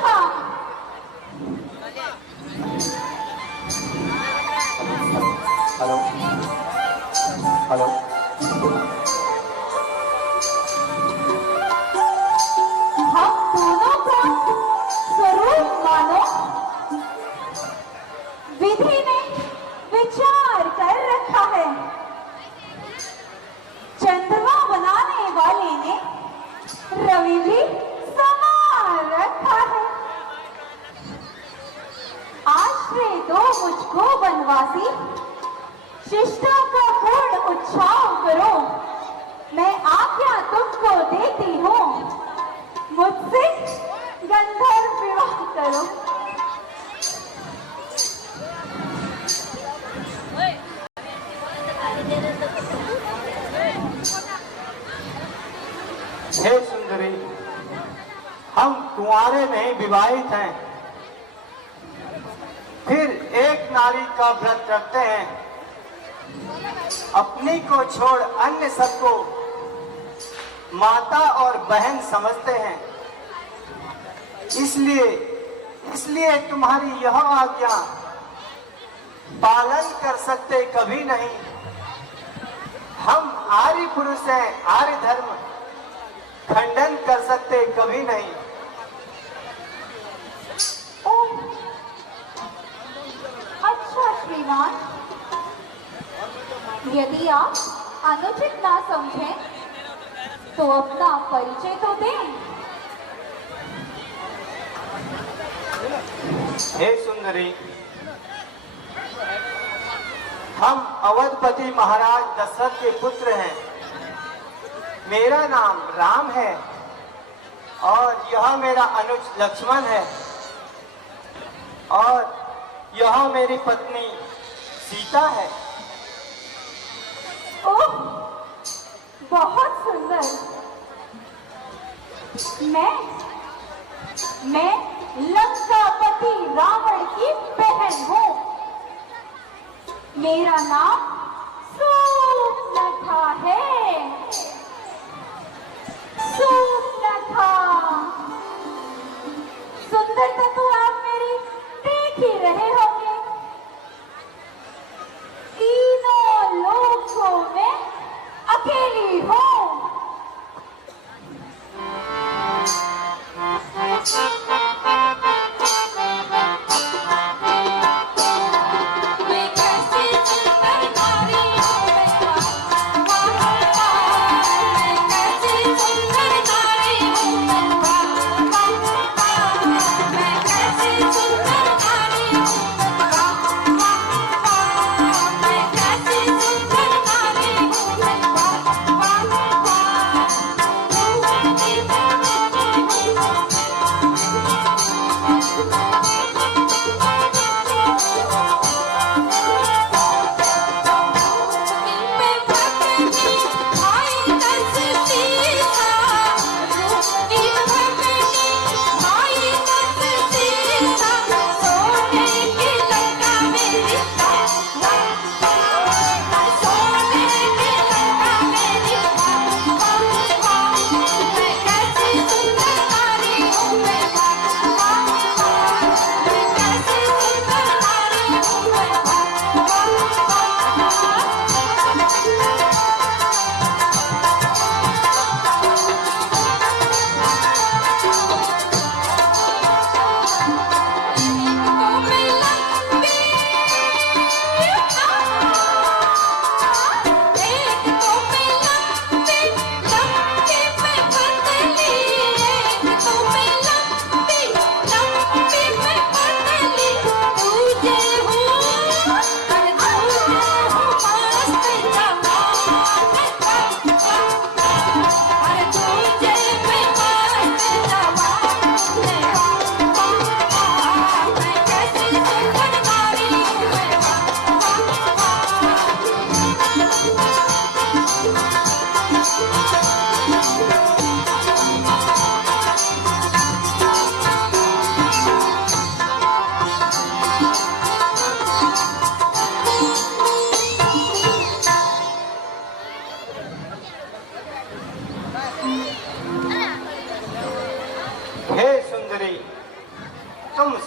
हाँ। Hello hello. हम दोनों का स्वरूप मानो विधि ने विचार कर रखा है। चंद्रमा बनाने वाले ने रवि भी संवार रखा है। आश्रय दो मुझको वनवासी, शिष्टा का पूर्ण उत्साह करो। मैं आज्ञा तुमको देती हूँ, मुझसे गंधर्व विवाह करो। हे सुंदरी, हम कुंवारे नहीं विवाहित हैं, फिर एक नारी का व्रत रखते हैं। अपनी को छोड़ अन्य सबको माता और बहन समझते हैं। इसलिए तुम्हारी यह आज्ञा पालन कर सकते कभी नहीं। हम आर्य पुरुष हैं, आर्य धर्म खंडन कर सकते कभी नहीं। अच्छा श्रीमान, यदि आप अनुचित ना समझें तो अपना परिचय तो दें। हे सुंदरी, हम अवधपति महाराज दशरथ के पुत्र हैं। मेरा नाम राम है और यह मेरा अनुज लक्ष्मण है और यह मेरी पत्नी सीता है। ओह, बहुत सुंदर। मैं लंकापति रावण की बहन हूँ। मेरा नाम सुनखा है। सुनखा। सुंदरता तो आप मेरी देख ही रहे होंगे। तीनों लोगों में अकेली हूँ।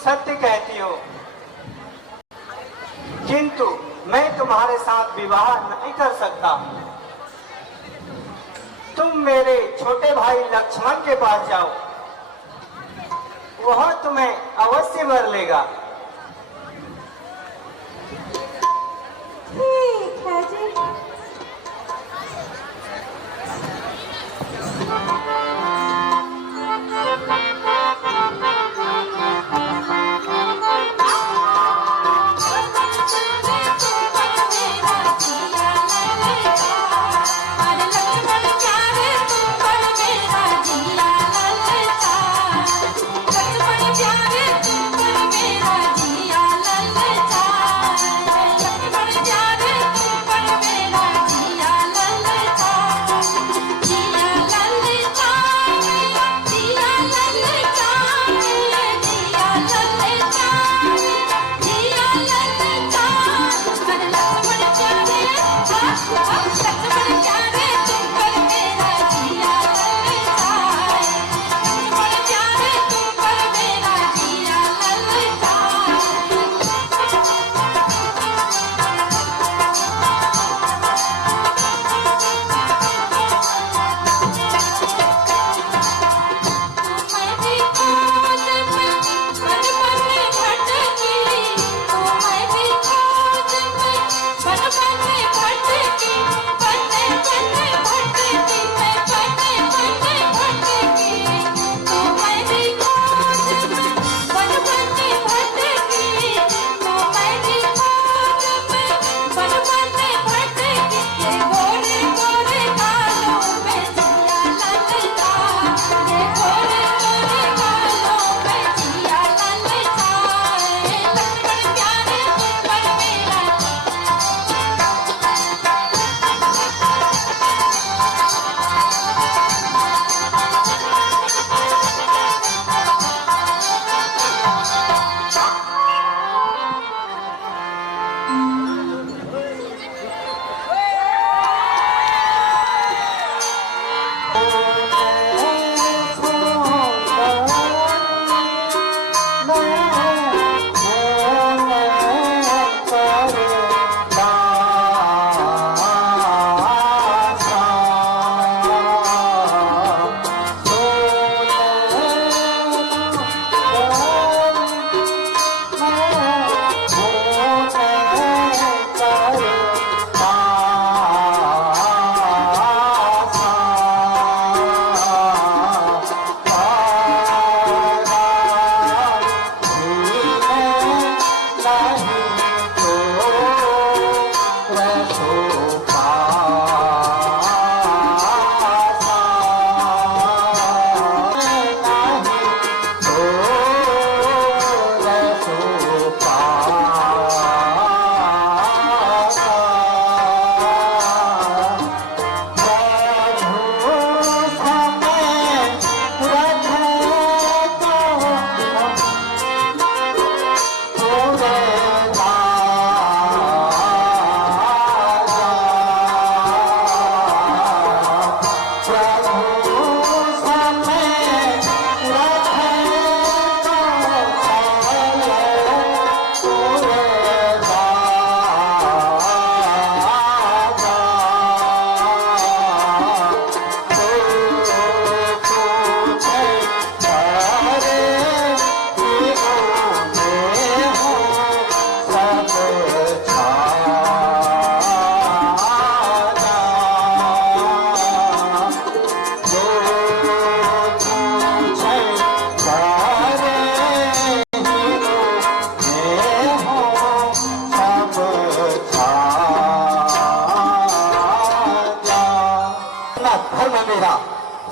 सत्य कहती हो, किंतु मैं तुम्हारे साथ विवाह नहीं कर सकता। तुम मेरे छोटे भाई लक्ष्मण के पास जाओ, वह तुम्हें अवश्य वर लेगा। ठीक है जी।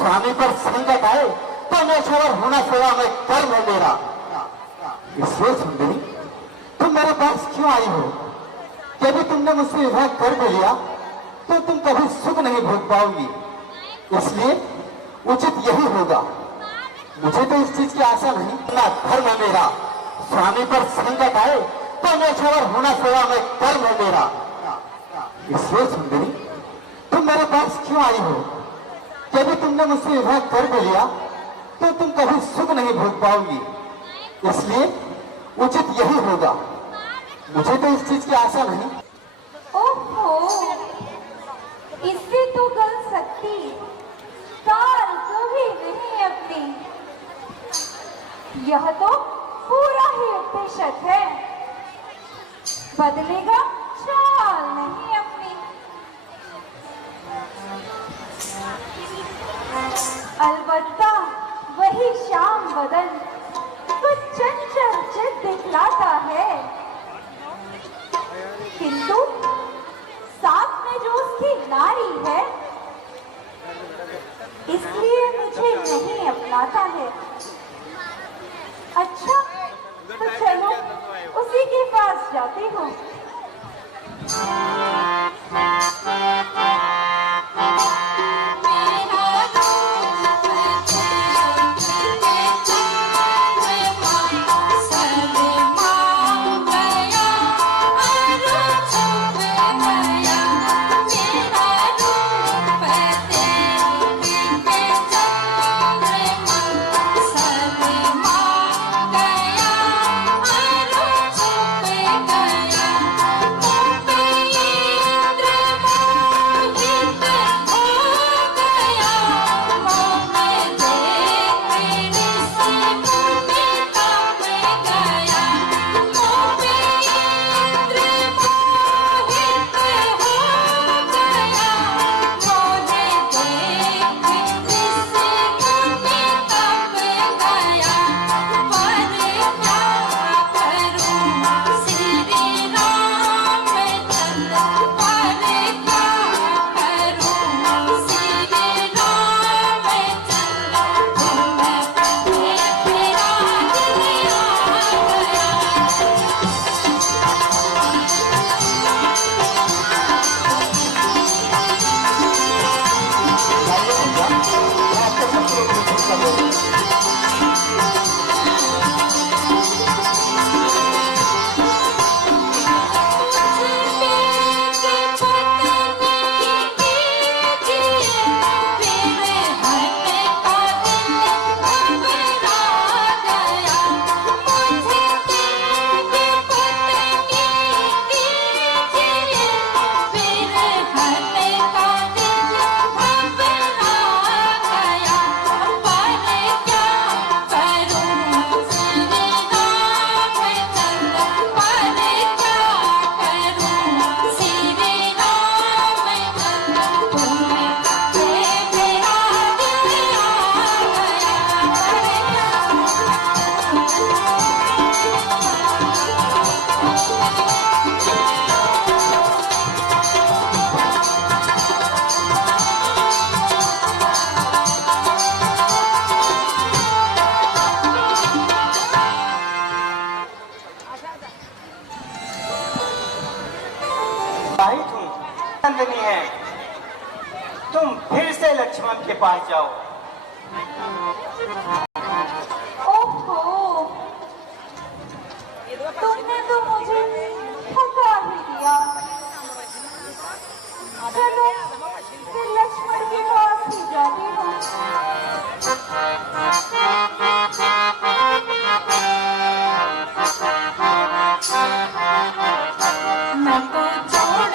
स्वामी पर संकट आए तो मैं छोड़ होना सेवा में कर्म है मेरा। इसलिए सुंदरी तुम मेरे पास क्यों आई हो? यदि तुमने मुझसे विवाह कर भी लिया तो तुम कभी सुख नहीं भोग पाओगी। इसलिए उचित यही होगा। मुझे तो इस चीज की आशा नहीं, ना धर्म है मेरा। स्वामी पर संकट आए तो मैं छोड़ होना सेवा में कर्म है मेरा। इसलिए सुंदरी तुम मेरे पास क्यों आई हो? यदि तुमने मुझसे विवाह कर भी लिया तो तुम कभी सुख नहीं भोग पाओगी। इसलिए उचित यही होगा। मुझे तो इस चीज की आशा नहीं। ओहो, इससे तो गल सकती कार कभी नहीं अपनी। यह तो पूरा ही उपनिषद है, बदलेगा चाल नहीं अपनी। अलबत्ता वही श्याम बदन कुछ चंचल चित दिखलाता है, किंतु साथ में जो उसकी नारी है इसलिए मुझे नहीं अपनाता है। अच्छा, तो चलो उसी के पास जाती हूँ। नंदनी है, तुम फिर से लक्ष्मण के पास जाओ। ओहो, तुमने तो मुझे थका ही दिया। चलो फिर लक्ष्मण के पास ही जाती हूँ। छोड़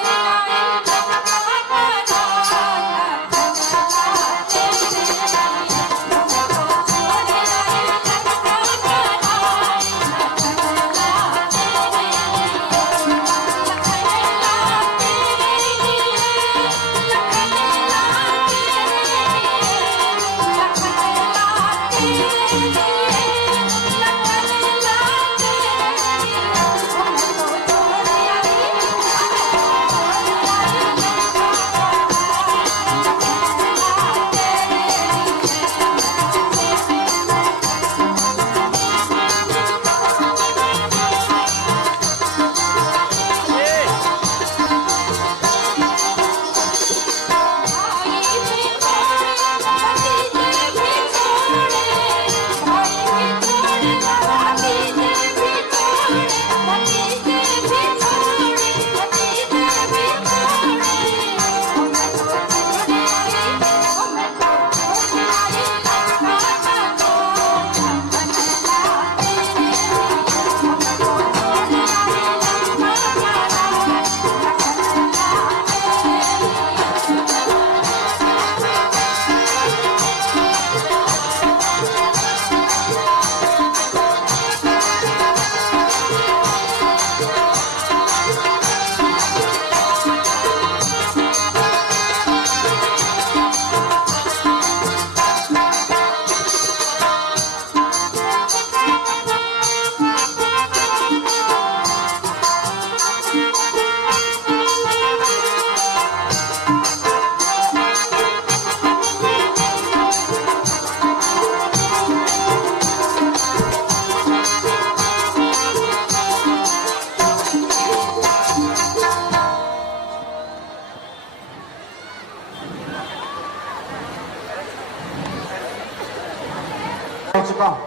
चुका हूं।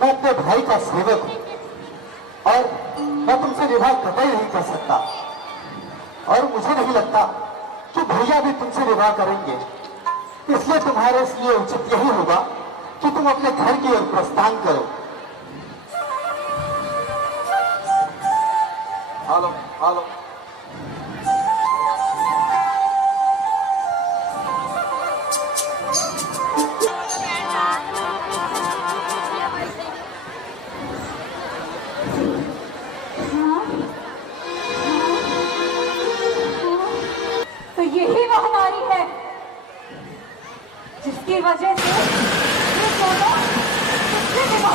मैं अपने भाई का सेवक हूं और मैं तुमसे विवाह कतई नहीं कर सकता, और मुझे नहीं लगता कि भैया भी तुमसे विवाह करेंगे। इसलिए तुम्हारे लिए उचित यही होगा कि तुम अपने घर की ओर प्रस्थान करो। Hello hello. तो यही वह नारी है जिसकी वजह से ये दोनों मुझसे विवाह